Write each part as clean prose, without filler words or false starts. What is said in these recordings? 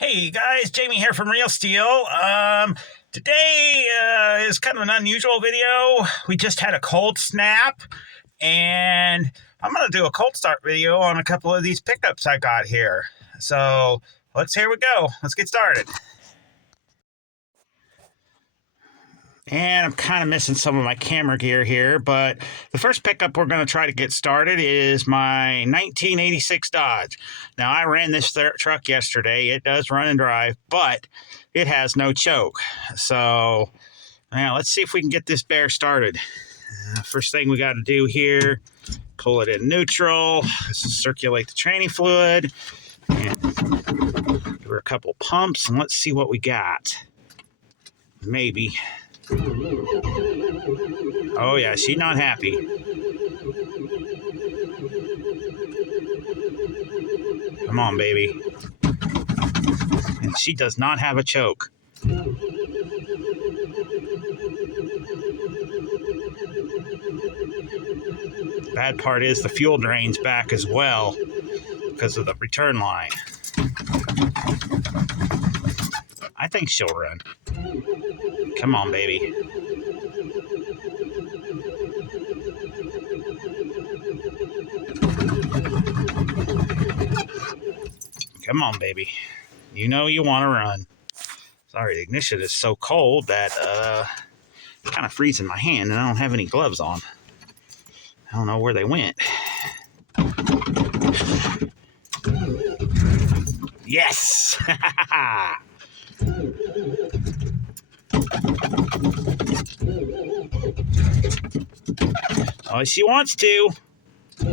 Hey guys, Jamie here from Real Steel. Today is kind of an unusual video. We just had a cold snap, and I'm going to do a cold start video on a couple of these pickups I got here. So here we go. Let's get started. And I'm kind of missing some of my camera gear here, but the first pickup we're going to try to get started is my 1986 Dodge. Now, I ran this truck yesterday. It does run and drive, but it has no choke. So, now let's see if we can get this bear started. First thing we got to do here, pull it in neutral, circulate the training fluid, and give her a couple pumps, and let's see what we got. Maybe. Oh yeah, she's not happy. Come on, baby. And she does not have a choke. The bad part is the fuel drains back as well because of the return line. I think she'll run. Come on, baby. Come on, baby. You know you want to run. Sorry, the ignition is so cold that it's kind of freezing my hand, and I don't have any gloves on. I don't know where they went. Yes! Oh, she wants to. Come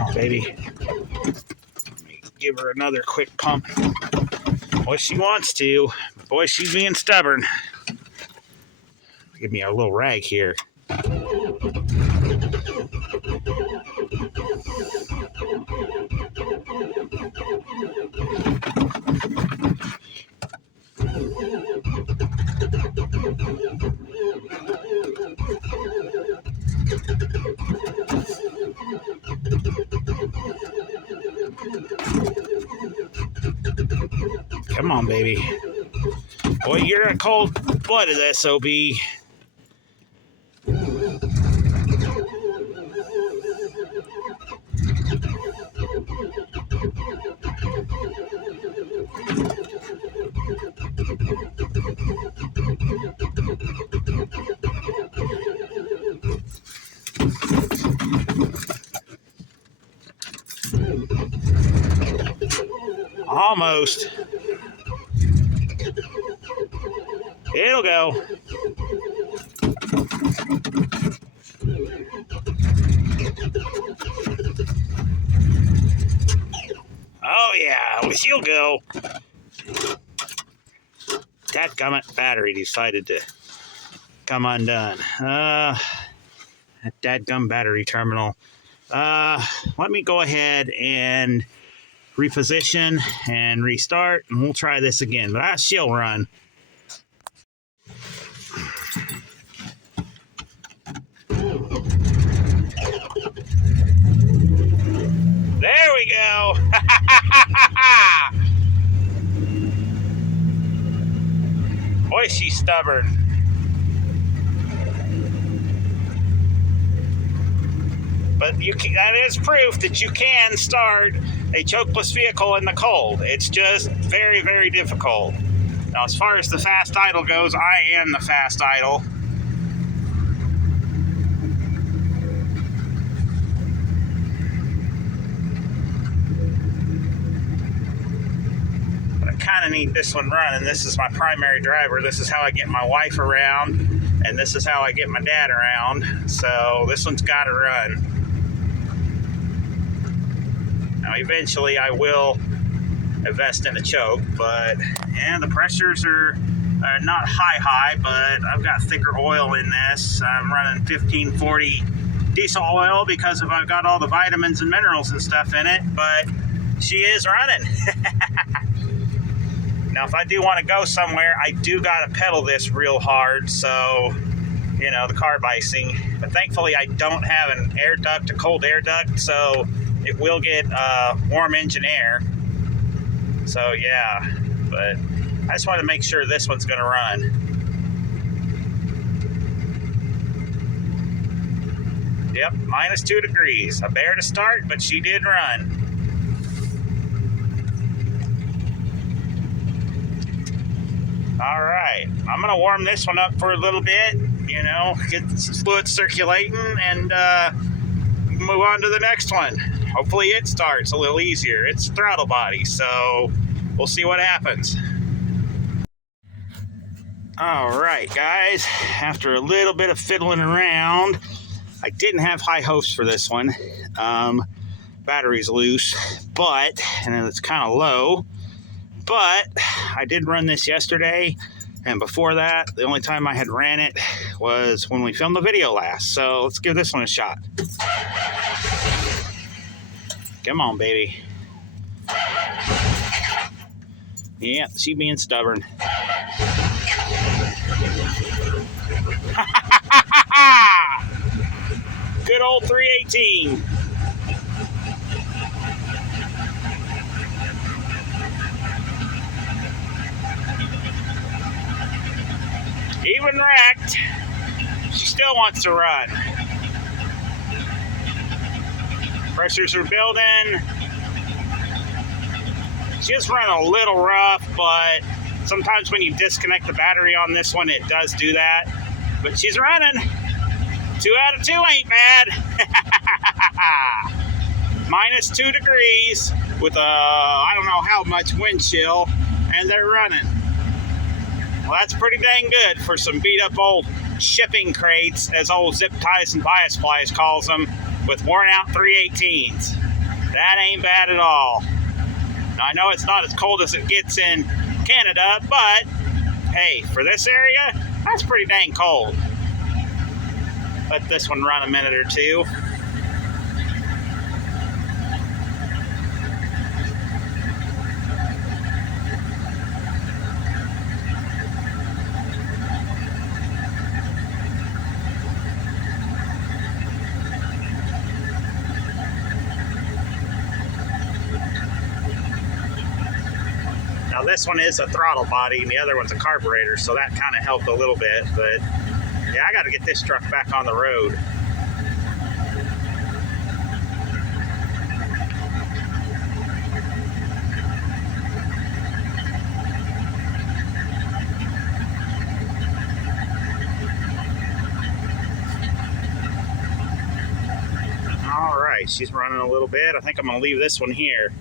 on, baby. Let me give her another quick pump. Boy, she wants to. Boy, she's being stubborn. Give me a little rag here. Come on, baby. Boy, you're a cold-blooded SOB. Almost. It'll go. Oh yeah, well, she'll go. Dadgummit battery decided to come undone. That dadgum battery terminal. Let me go ahead and reposition and restart, and we'll try this again, but she'll run. There we go. Boy, she's stubborn. But that is proof that you can start a chokeless vehicle in the cold. It's just very, very difficult. Now, as far as the fast idle goes, I am the fast idle. But I kind of need this one running. This is my primary driver. This is how I get my wife around, and this is how I get my dad around. So this one's got to run. Now, eventually I will invest in a choke, but yeah, the pressures are not high, but I've got thicker oil in this. I'm running 1540 diesel oil because I've got all the vitamins and minerals and stuff in it, but she is running. Now, if I do want to go somewhere, I do got to pedal this real hard, so, you know, the carb icing. But thankfully, I don't have an air duct, a cold air duct, so it will get warm engine air. So, yeah, but I just want to make sure this one's going to run. Yep, -2 degrees. A bear to start, but she did run. All right, I'm gonna warm this one up for a little bit, you know, get some fluid circulating, and move on to the next one. Hopefully it starts a little easier. It's throttle body, so we'll see what happens. All right, guys, after a little bit of fiddling around, I didn't have high hopes for this one. Battery's loose, and it's kind of low. But I did run this yesterday, and before that, the only time I had ran it was when we filmed the video last. So let's give this one a shot. Come on, baby. Yeah, she being stubborn. Good old 318. Even wrecked, she still wants to run. Pressures are building. She's run a little rough, but sometimes when you disconnect the battery on this one, it does do that. But she's running. 2 out of 2 ain't bad. -2 degrees with I don't know how much wind chill, and they're running. Well, that's pretty dang good for some beat up old shipping crates, as old Zip Ties and Bias Plies calls them, with worn out 318s. That ain't bad at all. Now, I know it's not as cold as it gets in Canada, but hey, for this area, that's pretty dang cold. Let this one run a minute or two. Now this one is a throttle body and the other one's a carburetor, so that kind of helped a little bit, but yeah, I got to get this truck back on the road. All right, she's running a little bit. I think I'm going to leave this one here.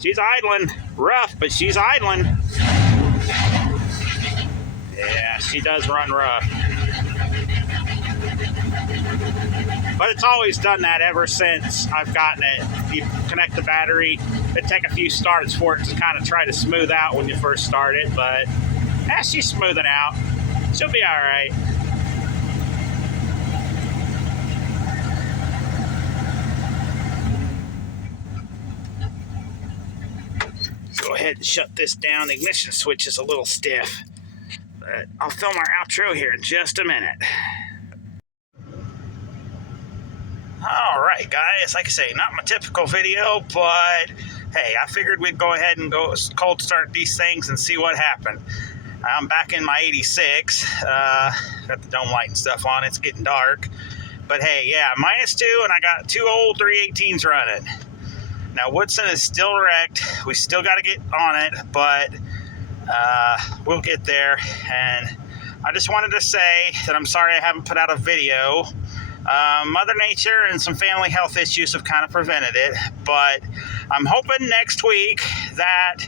She's idling. Rough, but she's idling. Yeah, she does run rough. But it's always done that ever since I've gotten it. You connect the battery, it'd take a few starts for it to kind of try to smooth out when you first start it, but she's smoothing out. She'll be all right. Go ahead and shut this down. The ignition switch is a little stiff, but I'll film our outro here in just a minute. All right, guys, like I say, not my typical video, but hey, I figured we'd go ahead and go cold start these things and see what happened. I'm back in my 86, got the dome light and stuff on. It's getting dark, but hey, yeah, -2, and I got 2 old 318s running. Now, Woodson is still wrecked. We still got to get on it, but we'll get there. And I just wanted to say that I'm sorry I haven't put out a video. Mother Nature and some family health issues have kind of prevented it, but I'm hoping next week that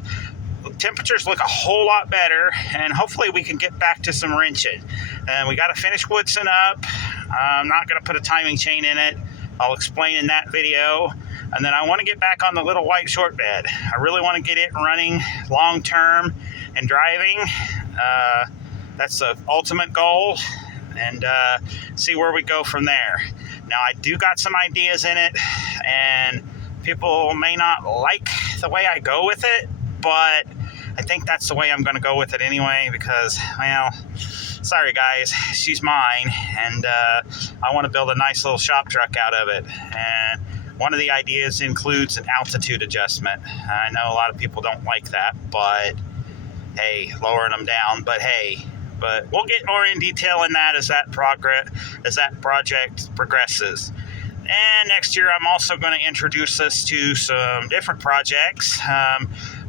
temperatures look a whole lot better, and hopefully we can get back to some wrenching. And we got to finish Woodson up. I'm not going to put a timing chain in it. I'll explain in that video. And then I want to get back on the little white short bed. I really want to get it running long term and driving. That's the ultimate goal, and see where we go from there. Now, I do got some ideas in it, and people may not like the way I go with it, but I think that's the way I'm going to go with it anyway, because, well, sorry guys, she's mine, and I want to build a nice little shop truck out of it. And one of the ideas includes an altitude adjustment. I know a lot of people don't like that, but hey, lowering them down, but hey. But we'll get more in detail in that as that project progresses. And next year, I'm also going to introduce us to some different projects.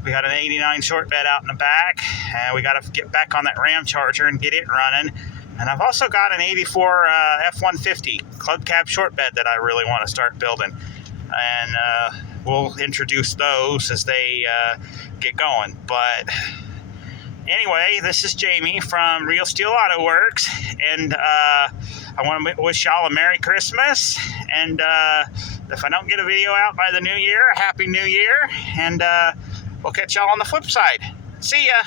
We got an 89 short bed out in the back, and we got to get back on that Ram Charger and get it running. And I've also got an 84 F-150 club cab short bed that I really want to start building. And we'll introduce those as they get going. But anyway, this is Jamie from Real Steel Auto Works, and I want to wish y'all a Merry Christmas, and if I don't get a video out by the new year, a Happy New Year, and we'll catch y'all on the flip side. See ya!